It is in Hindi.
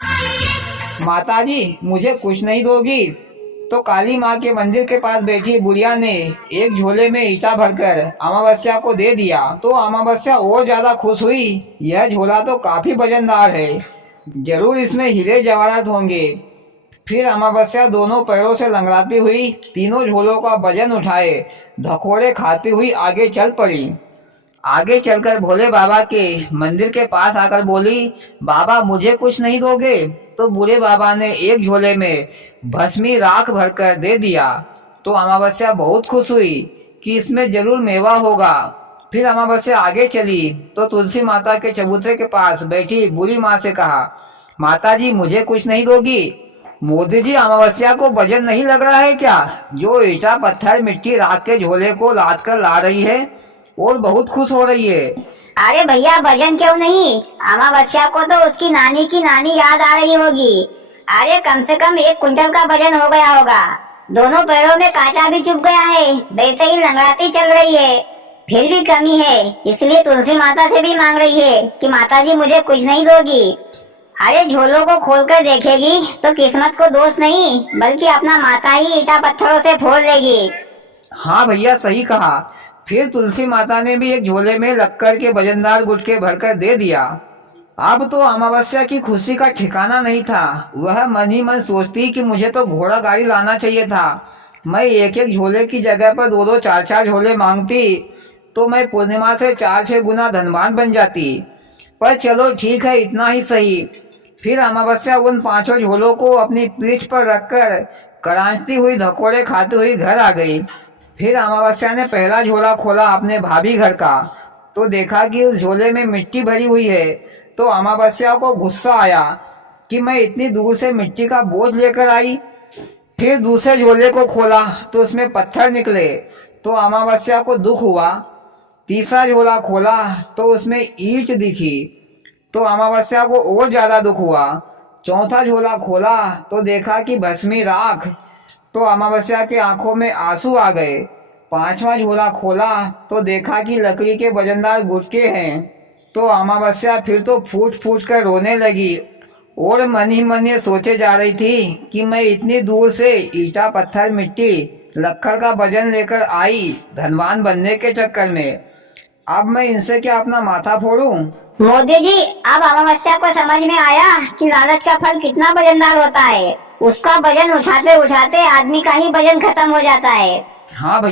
माताजी मुझे कुछ नहीं दोगी? तो काली माँ के मंदिर के पास बैठी बुढ़िया ने एक झोले में ईटा भरकर अमावस्या को दे दिया। तो अमावस्या और ज्यादा खुश हुई। यह झोला तो काफी वजनदार है, जरूर इसमें हीरे जवाहरात होंगे। फिर अमावस्या दोनों पैरों से लंगड़ाती हुई तीनों झोलों का वजन उठाए धकोड़े खाती हुई आगे चल पड़ी। आगे चलकर भोले बाबा के मंदिर के पास आकर बोली, बाबा मुझे कुछ नहीं दोगे? तो बूढ़े बाबा ने एक झोले में भस्मी राख भरकर दे दिया। तो अमावस्या बहुत खुश हुई कि इसमें जरूर मेवा होगा। फिर अमावस्या आगे चली तो तुलसी माता के चबूतरे के पास बैठी बूढ़ी माँ से कहा, माता जी मुझे कुछ नहीं दोगी? मोदी जी अमावस्या को वजन नहीं लग रहा है क्या, जो ईटा पत्थर मिट्टी राख के झोले को लाद कर ला रही है और बहुत खुश हो रही है। अरे भैया वजन क्यों नहीं, अमावस्या को तो उसकी नानी की नानी याद आ रही होगी। अरे कम से कम 1 कुंटल का वजन हो गया होगा। दोनों पैरों में कांटा भी चुभ गया है, वैसे ही लंगड़ाती चल रही है। फिर भी कमी है, इसलिए तुलसी माता से भी मांग रही है कि माता जी मुझे कुछ नहीं दोगी। अरे झोलों को खोलकर देखेगी तो किस्मत को दोष नहीं बल्कि अपना माता ही ईटा पत्थरों से फोड़ लेगी। हाँ भैया सही कहा। फिर तुलसी माता ने भी एक झोले में लक्कड़ के वजनदार गुटके भरकर दे दिया। अब तो अमावस्या की खुशी का ठिकाना नहीं था। वह मन ही मन सोचती कि मुझे तो घोड़ा गाड़ी लाना चाहिए था। मैं एक एक झोले की जगह पर 2-2 4-4 झोले मांगती तो मैं पूर्णिमा से 4-6 गुना धनवान बन जाती। पर चलो ठीक है, इतना ही सही। फिर अमावस्या उन 5 झोलों को अपनी पीठ पर रखकर करांचती हुई धकोड़े खाती हुई घर आ गई। फिर अमावस्या ने पहला झोला खोला अपने भाभी घर का, तो देखा कि उस झोले में मिट्टी भरी हुई है। तो अमावस्या को गुस्सा आया कि मैं इतनी दूर से मिट्टी का बोझ लेकर आई। फिर दूसरे झोले को खोला तो उसमें पत्थर निकले, तो अमावस्या को दुख हुआ। तीसरा झोला खोला तो उसमें ईंट दिखी, तो अमावस्या को और ज्यादा दुख हुआ। चौथा झोला खोला तो देखा कि भस्मी राख, तो अमावस्या के आंखों में आंसू आ गए। 5वां झोला खोला तो देखा कि लकड़ी के वजनदार गुटके हैं, तो अमावस्या फिर तो फूट फूट कर रोने लगी और मन ही मन ये सोचे जा रही थी कि मैं इतनी दूर से ईटा पत्थर मिट्टी लक्कड़ का वजन लेकर आई धनवान बनने के चक्कर में। अब मैं इनसे क्या अपना माथा फोड़ूं? मोदी जी अब अमावस्या को समझ में आया कि लालच का फल कितना वजनदार होता है। उसका वजन उठाते उठाते आदमी का ही वजन खत्म हो जाता है। हाँ भैया।